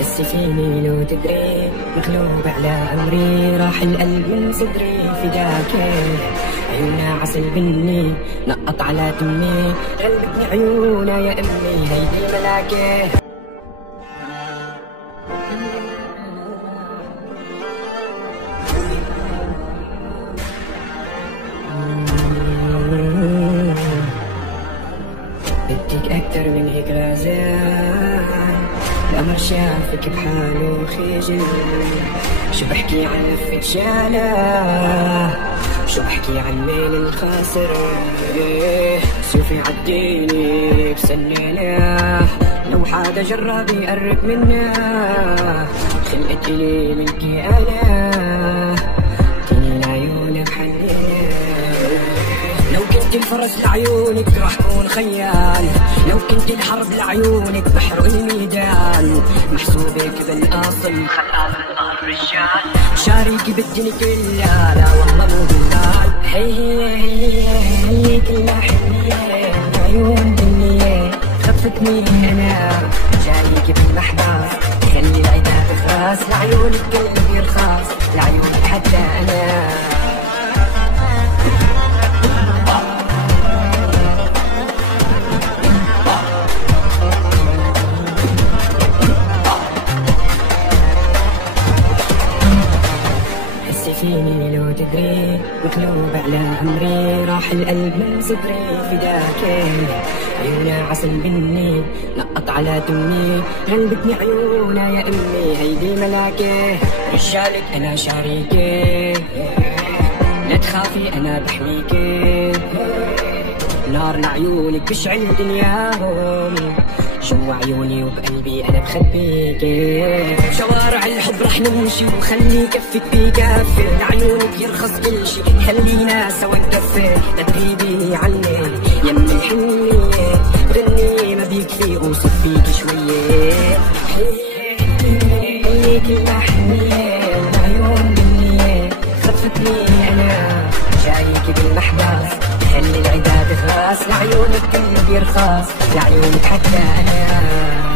حسي فيني لو تدري، مغلوب على أمري، راح القلب من صدري فداك. عيونها عسل بني نقط على تمي، غلبتني عيونها يا أمي هيدي ملاكه. بدك أكتر من هيك غزال، القمر شافك بحاله خجل. شو بحكي عن لفة شاله، شو بحكي عن ميل الخاسر. شوفي عديني بسنينه، لو حدا جرب يقرب منا خلقت إلي ملكي أنا، تنين عيونك حنينة. لو كنت الفرس لعيونك راح كون خيال، لو كنت الحرب لعيونك بحرق الميدان. محسوبك بالاصل خلاف الرجال، شاريكي بالدنيا كلها لا والله مو بالمال. هي كلها حنية عيون دنيا، خفتني انا جايك بالمحباس. خلي العدا تخاس لعيونك قلبي رخاص، لعيونك حتى انا. فيني لو تدري، مغلوب على أمري، راح القلب من صدري فداك. عيونها عسل بني نقط على تمي، غلبتني عيونها يا أمي هيدي ملاكه. رجالك أنا شريكي، لا تخافي أنا بحميكي. نار لعيونك بشعل دنياهم، جوا عيوني وبقلبي انا بخبيكي. شوارع الحب رح نمشي وخلي كفك بكفي، لعيونك يرخص كل شي، خلينا سوا نكفي. لا تغيبي عني يمي الحنية، غني ما بيكفي اوصف فيكي شوية. هي كلها حنية وعيون بنية، خفتني انا جايك بالمحباس. خلي العدا تخلص لعيونك قلبي يرخص، لعيونك حتى انا.